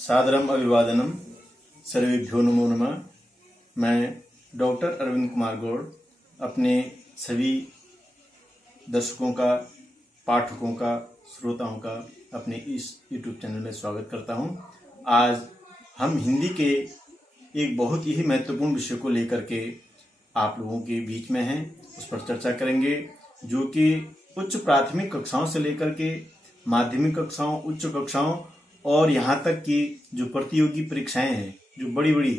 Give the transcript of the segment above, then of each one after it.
सादरम अभिवादनम सर्वेभ्यो नमो नमः। मैं डॉक्टर अरविंद कुमार गौड़ अपने सभी दर्शकों का, पाठकों का, श्रोताओं का अपने इस यूट्यूब चैनल में स्वागत करता हूं। आज हम हिंदी के एक बहुत ही महत्वपूर्ण विषय को लेकर के आप लोगों के बीच में हैं, उस पर चर्चा करेंगे, जो कि उच्च प्राथमिक कक्षाओं से लेकर के माध्यमिक कक्षाओं, उच्च कक्षाओं और यहाँ तक कि जो प्रतियोगी परीक्षाएं हैं, जो बड़ी बड़ी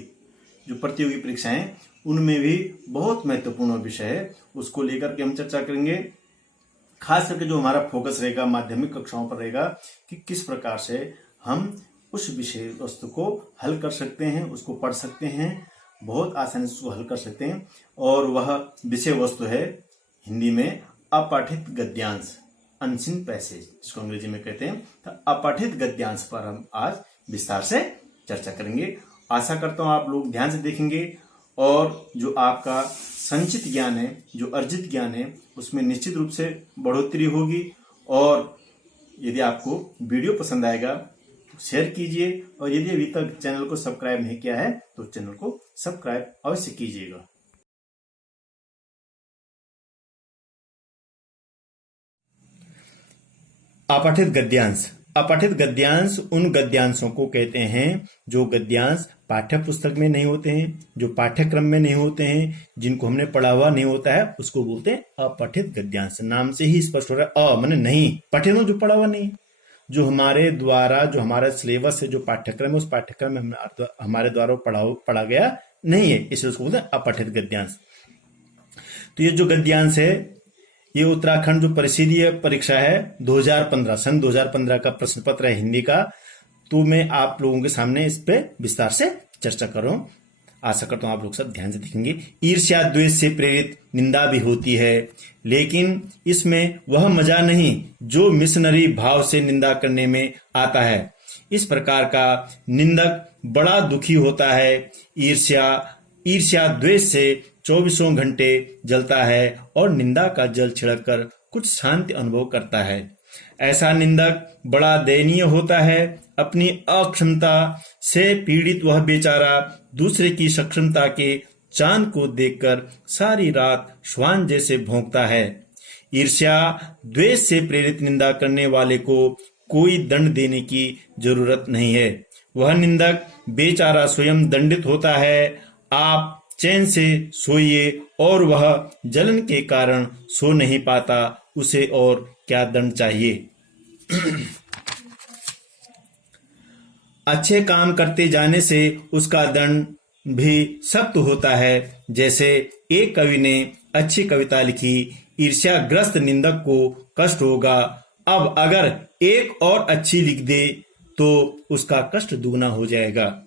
जो प्रतियोगी परीक्षाएं हैं, उनमें भी बहुत महत्वपूर्ण विषय है। उसको लेकर के हम चर्चा करेंगे। खास करके जो हमारा फोकस रहेगा माध्यमिक कक्षाओं पर रहेगा कि किस प्रकार से हम उस विषय वस्तु को हल कर सकते हैं, उसको पढ़ सकते हैं, बहुत आसानी से उसको हल कर सकते हैं। और वह विषय वस्तु है हिंदी में अपठित गद्यांश, अनसीन पैसेज, इसको अंग्रेजी में कहते हैं। तो अपठित गद्यांश पर हम आज विस्तार से चर्चा करेंगे। आशा करता हूं आप लोग ध्यान से देखेंगे और जो आपका संचित ज्ञान है, जो अर्जित ज्ञान है, उसमें निश्चित रूप से बढ़ोतरी होगी। और यदि आपको वीडियो पसंद आएगा तो शेयर कीजिए, और यदि अभी तक चैनल को सब्सक्राइब नहीं किया है तो चैनल को सब्सक्राइब अवश्य कीजिएगा। अपठित गद्यांश। अपठित गद्यांश उन गद्यांशों को कहते हैं जो गद्यांश पाठ्य पुस्तक में नहीं होते हैं, जो पाठ्यक्रम में नहीं होते हैं, जिनको हमने पढ़ा हुआ नहीं होता है, उसको बोलते हैं अपठित गद्यांश। नाम से ही स्पष्ट हो रहा है, माने नहीं, पठित जो पढ़ा हुआ नहीं, जो हमारे द्वारा, जो हमारा सिलेबस है, जो पाठ्यक्रम है, उस पाठ्यक्रम में हमारे द्वारा पढ़ा गया नहीं है, इसलिए उसको बोलते हैं अपठित गद्यांश। तो ये जो गद्यांश है, ये उत्तराखंड जो परिषदीय परीक्षा है 2015, सन 2015 का प्रश्न पत्र है हिंदी का। तो मैं आप लोगों के सामने इस पे विस्तार से चर्चा कर रहा हूं। आशा करता हूं आप लोग सब ध्यान से देखेंगे। ईर्ष्या द्वेष से प्रेरित निंदा भी होती है, लेकिन इसमें वह मजा नहीं जो मिशनरी भाव से निंदा करने में आता है। इस प्रकार का निंदक बड़ा दुखी होता है। ईर्ष्या द्वेष से 24 घंटे जलता है और निंदा का जल छिड़ककर कुछ शांति अनुभव करता है। ऐसा निंदक बड़ा दयनीय होता है। अपनी अक्षमता से पीड़ित वह बेचारा दूसरे की सक्षमता के चांद को देखकर सारी रात श्वान जैसे भौंकता है। ईर्ष्या द्वेष से प्रेरित निंदा करने वाले को कोई दंड देने की जरूरत नहीं है। वह निंदक बेचारा स्वयं दंडित होता है। आप चैन से सोइए और वह जलन के कारण सो नहीं पाता, उसे और क्या दंड चाहिए। अच्छे काम करते जाने से उसका दंड भी सख्त होता है। जैसे एक कवि ने अच्छी कविता लिखी, ईर्ष्याग्रस्त निंदक को कष्ट होगा, अब अगर एक और अच्छी लिख दे तो उसका कष्ट दुगना हो जाएगा।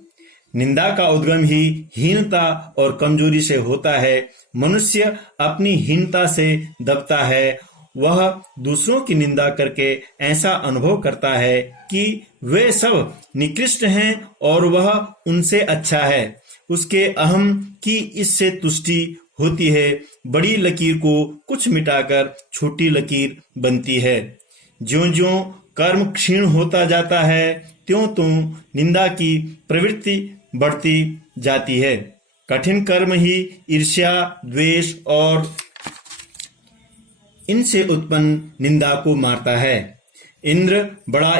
निंदा का उद्गम ही हीनता और कमजोरी से होता है। मनुष्य अपनी हीनता से दबता है। वह दूसरों की निंदा करके ऐसा अनुभव करता है कि वे सब निकृष्ट हैं और वह उनसे अच्छा है। उसके अहम की इससे तुष्टि होती है। बड़ी लकीर को कुछ मिटाकर छोटी लकीर बनती है। ज्यों-ज्यों कर्म क्षीण होता जाता है, त्यों-त्यों निंदा की प्रवृत्ति बढ़ती जाती है। कठिन कर्म ही ईर्ष्या, द्वेष और इनसे उत्पन्न निंदा को मारता है। इंद्र बड़ा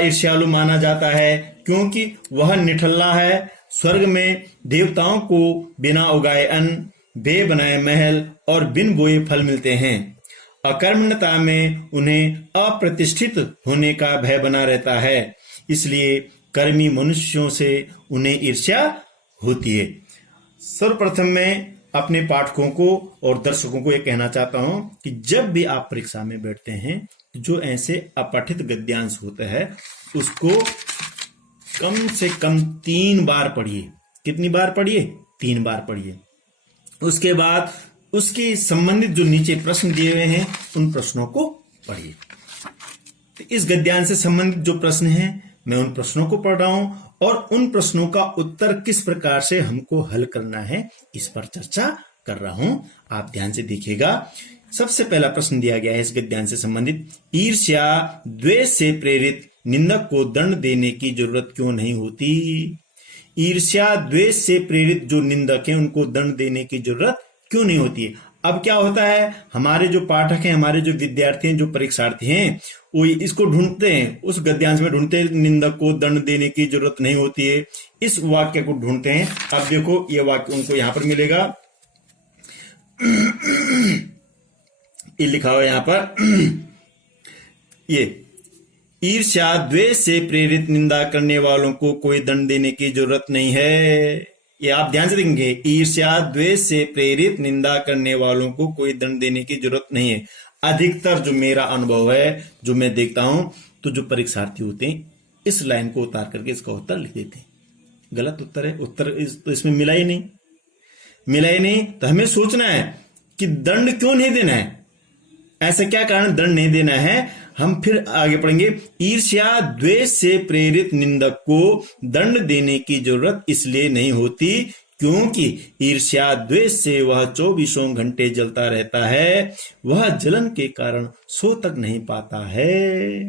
ईर्ष्यालु माना जाता है, क्योंकि वह निठल्ला है। स्वर्ग में देवताओं को बिना उगाए अन्न, बे बनाए महल और बिन बोए फल मिलते हैं। अकर्मण्यता में उन्हें अप्रतिष्ठित होने का भय बना रहता है, इसलिए कर्मी मनुष्यों से उन्हें ईर्ष्या होती है। सर्वप्रथम मैं अपने पाठकों को और दर्शकों को यह कहना चाहता हूं कि जब भी आप परीक्षा में बैठते हैं, जो ऐसे अपठित गद्यांश होता है उसको कम से कम 3 बार पढ़िए। कितनी बार पढ़िए? 3 बार पढ़िए। उसके बाद उसके संबंधित जो नीचे प्रश्न दिए हुए हैं उन प्रश्नों को पढ़िए। तो इस गद्यांश से संबंधित जो प्रश्न हैं, मैं उन प्रश्नों को पढ़ रहा हूं और उन प्रश्नों का उत्तर किस प्रकार से हमको हल करना है, इस पर चर्चा कर रहा हूं, आप ध्यान से देखिएगा। सबसे पहला प्रश्न दिया गया है इस गद्यांश से संबंधित, ईर्ष्या द्वेष से प्रेरित निंदक को दंड देने की जरूरत क्यों नहीं होती? ईर्ष्या द्वेष से प्रेरित जो निंदक हैं उनको दंड देने की जरूरत क्यों नहीं होती है? अब क्या होता है, हमारे जो पाठक हैं, हमारे जो विद्यार्थी हैं, जो परीक्षार्थी हैं, वो इसको ढूंढते हैं, उस गद्यांश में ढूंढते हैं निंदक को दंड देने की जरूरत नहीं होती है, इस वाक्य को ढूंढते हैं। अब देखो ये वाक्य उनको यहां पर मिलेगा, ये लिखा हुआ यहां पर, ये ईर्ष्या द्वेष से प्रेरित निंदा करने वालों को कोई दंड देने की जरूरत नहीं है। ये आप ध्यान से देखेंगे, ईर्ष्या द्वेष से प्रेरित निंदा करने वालों को कोई दंड देने की जरूरत नहीं है। अधिकतर जो मेरा अनुभव है, जो मैं देखता हूं, तो जो परीक्षार्थी होते हैं इस लाइन को उतार करके इसका उत्तर लिख देते हैं। गलत उत्तर है, उत्तर तो इसमें मिला ही नहीं। तो हमें सोचना है कि दंड क्यों नहीं देना है, ऐसा क्या कारण दंड नहीं देना है। हम फिर आगे पढ़ेंगे, ईर्ष्या द्वेष से प्रेरित निंदक को दंड देने की जरूरत इसलिए नहीं होती क्योंकि ईर्ष्या द्वेष से वह 24 घंटे जलता रहता है, वह जलन के कारण सो तक नहीं पाता है।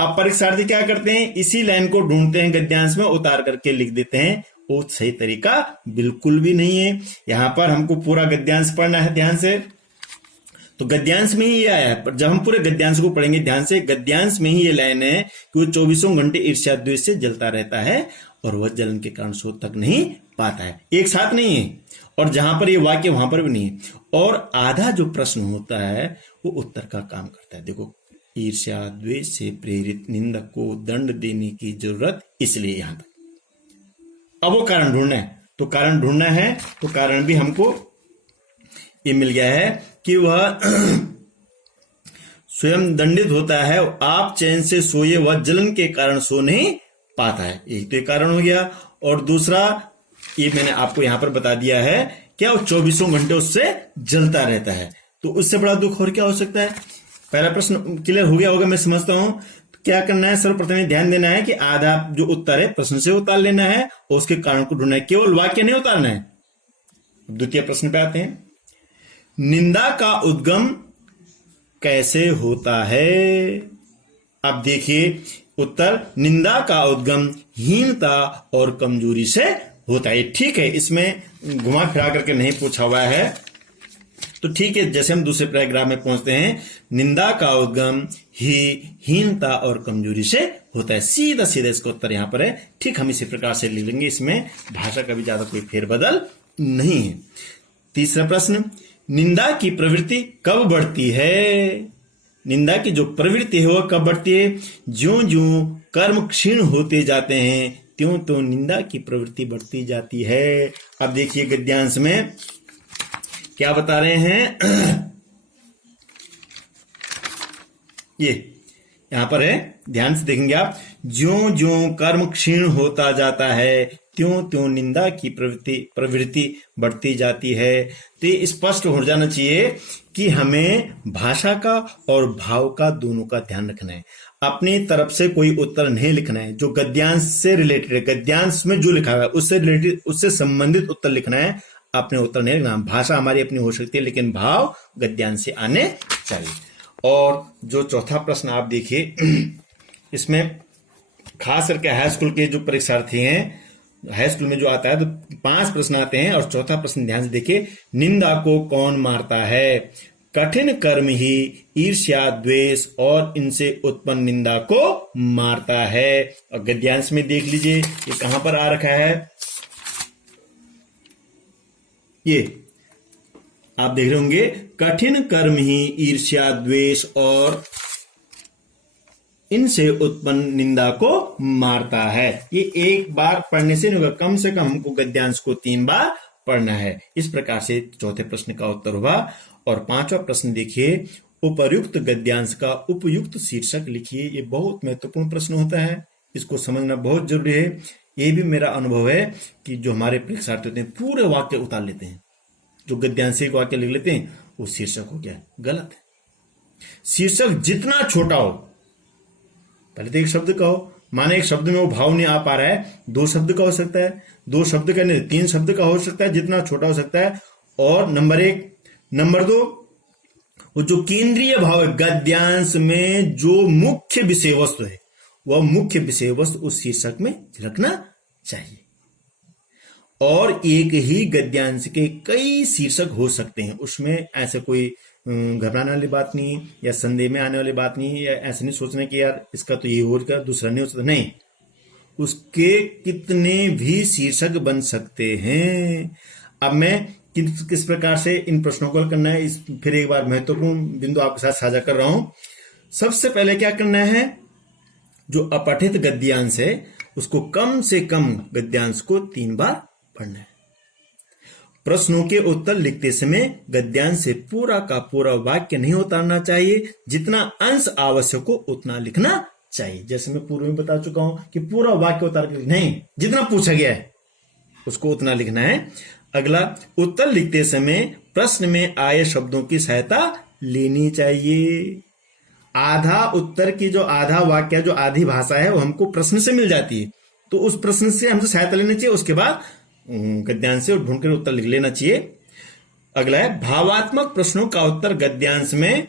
अब परीक्षार्थी क्या करते हैं, इसी लाइन को ढूंढते हैं, गद्यांश में उतार करके लिख देते हैं। वो सही तरीका बिल्कुल भी नहीं है। यहां पर हमको पूरा गद्यांश पढ़ना है ध्यान से, तो गद्यांश में ही ये आया है, पर जब हम पूरे गद्यांश को पढ़ेंगे ध्यान से, गद्यांश में ही ये लाइन है कि वो 24 घंटे ईर्ष्या द्वेष से जलता रहता है और वह जलन के कारण सो तक नहीं पाता है। एक साथ नहीं है, और जहां पर ये वाक्य वहां पर भी नहीं है। और आधा जो प्रश्न होता है वो उत्तर का काम करता है। देखो, ईर्ष्या द्वेष से प्रेरित निंदक को दंड देने की जरूरत इसलिए यहां तक। अब वो कारण ढूंढना है, तो कारण ढूंढना है, तो कारण भी हमको ये मिल गया है कि वह स्वयं दंडित होता है, आप चैन से सोए, वह जलन के कारण सो नहीं पाता है। एक तो ये कारण हो गया, और दूसरा ये मैंने आपको यहां पर बता दिया है, क्या वो 24 घंटे उससे जलता रहता है। तो उससे बड़ा दुख और क्या हो सकता है। पहला प्रश्न क्लियर हो गया होगा, मैं समझता हूं। तो क्या करना है, सर्वप्रथम ध्यान देना है कि आधा जो उत्तर है प्रश्न से उतार लेना है और उसके कारण को ढूंढना है, केवल वाक्य नहीं उतारना है। द्वितीय प्रश्न पे आते हैं, निंदा का उद्गम कैसे होता है। अब देखिए उत्तर, निंदा का उद्गम हीनता और कमजोरी से होता है। ठीक है, इसमें घुमा फिरा करके नहीं पूछा हुआ है, तो ठीक है। जैसे हम दूसरे पैराग्राफ में पहुंचते हैं, निंदा का उद्गम ही हीनता और कमजोरी से होता है। सीधा सीधा इसका उत्तर यहां पर है। ठीक, हम इसी प्रकार से लिख लेंगे, इसमें भाषा का भी ज्यादा कोई फेरबदल नहीं है। तीसरा प्रश्न, निंदा की प्रवृत्ति कब बढ़ती है। निंदा की जो प्रवृत्ति है वह कब बढ़ती है, ज्यों ज्यों कर्म क्षीण होते जाते हैं त्यों तो निंदा की प्रवृत्ति बढ़ती जाती है। अब देखिए गद्यांश में क्या बता रहे हैं, ये यहां पर है, ध्यान से देखेंगे आप, ज्यों ज्यों कर्म क्षीण होता जाता है त्यों त्यों निंदा की प्रवृत्ति बढ़ती जाती है। तो ये स्पष्ट हो जाना चाहिए कि हमें भाषा का और भाव का दोनों का ध्यान रखना है। अपनी तरफ से कोई उत्तर नहीं लिखना है, जो गद्यांश से रिलेटेड है, गद्यांश में जो लिखा हुआ है उससे रिलेटेड, उससे संबंधित उत्तर लिखना है। अपने उत्तर नहीं लिखना। भाषा हमारी अपनी हो सकती है, लेकिन भाव गद्यांश से आने चाहिए। और जो चौथा प्रश्न आप देखिए, इसमें खास करके हाई स्कूल के जो परीक्षार्थी हैं, हाई स्कूल में जो आता है तो 5 प्रश्न आते हैं, और चौथा प्रश्न ध्यान से देखिए, निंदा को कौन मारता है। कठिन कर्म ही ईर्ष्या द्वेष और इनसे उत्पन्न निंदा को मारता है। और गद्यांश में देख लीजिए ये कहां पर आ रखा है, ये आप देख रहे होंगे, कठिन कर्म ही ईर्ष्या द्वेष और इनसे उत्पन्न निंदा को मारता है। ये एक बार पढ़ने से नहीं होगा, कम से कम हमको गद्यांश को 3 बार पढ़ना है। इस प्रकार से चौथे प्रश्न का उत्तर हुआ। और 5वां प्रश्न देखिए, उपर्युक्त गद्यांश का उपयुक्त शीर्षक लिखिए। ये बहुत महत्वपूर्ण प्रश्न होता है, इसको समझना बहुत जरूरी है। ये भी मेरा अनुभव है कि जो हमारे परीक्षार्थी होते हैं पूरे वाक्य उतार लेते हैं, जो गद्यांश एक वाक्य लिख लेते हैं वो शीर्षक हो गया, गलत है। शीर्षक जितना छोटा हो, पहले तो एक शब्द का हो, माने एक शब्द में वो भाव नहीं आ पा रहा है, 2 शब्द का हो सकता है, 2 शब्द का नहीं 3 शब्द का हो सकता है, जितना छोटा हो सकता है, और नंबर 1। नंबर 2, वो जो केंद्रीय भाव है गद्यांश में, जो मुख्य विषय वस्तु है, वह मुख्य विषय वस्तु उस शीर्षक में झलकना चाहिए। और एक ही गद्यांश के कई शीर्षक हो सकते हैं, उसमें ऐसे कोई घबराने वाली बात नहीं, या संदेह में आने वाली बात नहीं, या ऐसे नहीं सोचने कि यार इसका तो ये हो गया, दूसरा नहीं हो सकता, नहीं। उसके कितने भी शीर्षक बन सकते हैं। अब मैं किस प्रकार से इन प्रश्नों को हल करना है, इस फिर एक बार महत्वपूर्ण बिंदु आपके साथ साझा कर रहा हूं। सबसे पहले क्या करना है, जो अपठित गद्यांश है उसको कम से कम गद्यांश को 3 बार पढ़ना है। प्रश्नों के उत्तर लिखते समय गद्यांश से पूरा का पूरा वाक्य नहीं उतारना चाहिए, जितना अंश आवश्यक हो उतना लिखना चाहिए। जैसे मैं पूर्व में बता चुका हूं कि पूरा वाक्य उतार कर नहीं, जितना पूछा गया है उसको उतना लिखना है। अगला, उत्तर लिखते समय प्रश्न में आए शब्दों की सहायता लेनी चाहिए। आधा उत्तर की जो आधा वाक्य, जो आधी भाषा है, वो हमको प्रश्न से मिल जाती है, तो उस प्रश्न से हमसे सहायता लेनी चाहिए। उसके बाद गद्यांश से ढूंढकर उत्तर लिख लेना चाहिए। अगला है, भावात्मक प्रश्नों का उत्तर गद्यांश में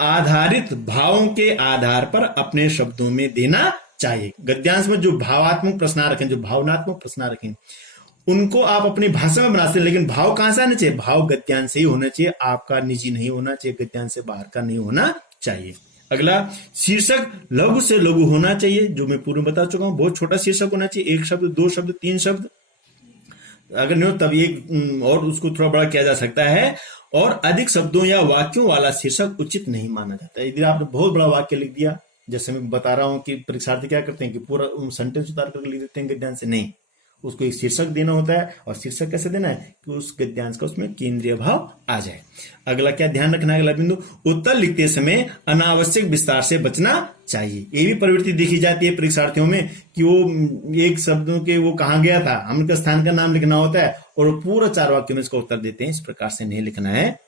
आधारित भावों के आधार पर अपने शब्दों में देना चाहिए। गद्यांश में जो भावात्मक प्रश्न रखें, जो भावनात्मक प्रश्न रखें, उनको आप अपनी भाषा में बना सकते हैं, लेकिन भाव कहां से आने चाहिए? भाव गद्यांश से ही होना चाहिए, आपका निजी नहीं होना चाहिए, गद्यांश से बाहर का नहीं होना चाहिए। अगला, शीर्षक लघु से लघु होना चाहिए, जो मैं पूर्व में बता चुका हूं, बहुत छोटा शीर्षक होना चाहिए, 1 शब्द, 2 शब्द, 3 शब्द, अगर नहीं हो तब एक और उसको थोड़ा बड़ा किया जा सकता है। और अधिक शब्दों या वाक्यों वाला शीर्षक उचित नहीं माना जाता है। यदि आपने बहुत बड़ा वाक्य लिख दिया, जैसे मैं बता रहा हूं कि परीक्षार्थी क्या करते हैं कि पूरा सेंटेंस उतार कर लिख देते हैं गद्यांश से, नहीं, उसको एक शीर्षक देना होता है। और शीर्षक कैसे देना है कि उस गद्यांश का उसमें केंद्रीय भाव आ जाए। अगला क्या ध्यान रखना है, अगला बिंदु, उत्तर लिखते समय अनावश्यक विस्तार से बचना चाहिए। ये भी प्रवृत्ति देखी जाती है परीक्षार्थियों में कि वो एक शब्दों के वो कहां गया था, हमका स्थान का नाम लिखना होता है और पूरा 4 वाक्यों में इसका उत्तर देते हैं। इस प्रकार से नहीं लिखना है।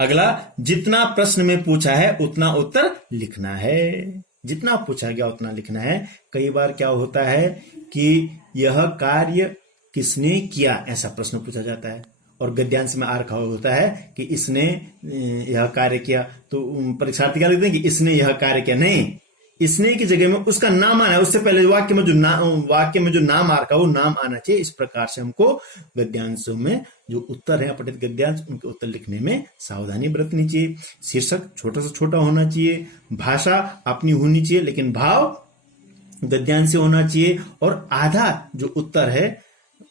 अगला, जितना प्रश्न में पूछा है उतना उत्तर लिखना है। जितना पूछा गया उतना लिखना है। कई बार क्या होता है कि यह कार्य किसने किया, ऐसा प्रश्न पूछा जाता है और गद्यांश में आ रखा होता है कि इसने यह कार्य किया, तो परीक्षार्थी क्या लिखते हैं कि इसने यह कार्य किया। नहीं, इसने की जगह में उसका नाम आना है, उससे पहले वाक्य में जो नाम आ रखा वो नाम आना चाहिए। इस प्रकार से हमको गद्यांशों में जो उत्तर है, अपठित गद्यांश, उनके उत्तर लिखने में सावधानी बरतनी चाहिए। शीर्षक छोटा से छोटा होना चाहिए, भाषा अपनी होनी चाहिए, लेकिन भाव गद्यांश से होना चाहिए। और आधा जो उत्तर है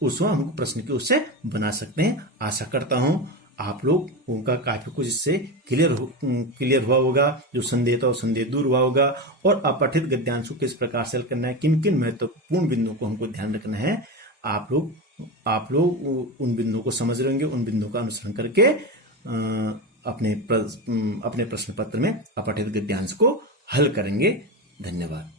उसको हम प्रश्न के उससे बना सकते हैं। आशा करता हूं आप लोग उनका काफी कुछ इससे क्लियर हुआ होगा। जो संदेह था वो संदेह दूर हुआ होगा। और अपठित गद्यांशों को किस प्रकार से हल करना है, किन किन महत्वपूर्ण बिंदुओं को हमको ध्यान रखना है, आप लोग उन बिंदुओं को समझ रहे होंगे। उन बिंदुओं का अनुसरण करके अपने प्रश्न पत्र में अपठित गद्यांश को हल करेंगे। धन्यवाद।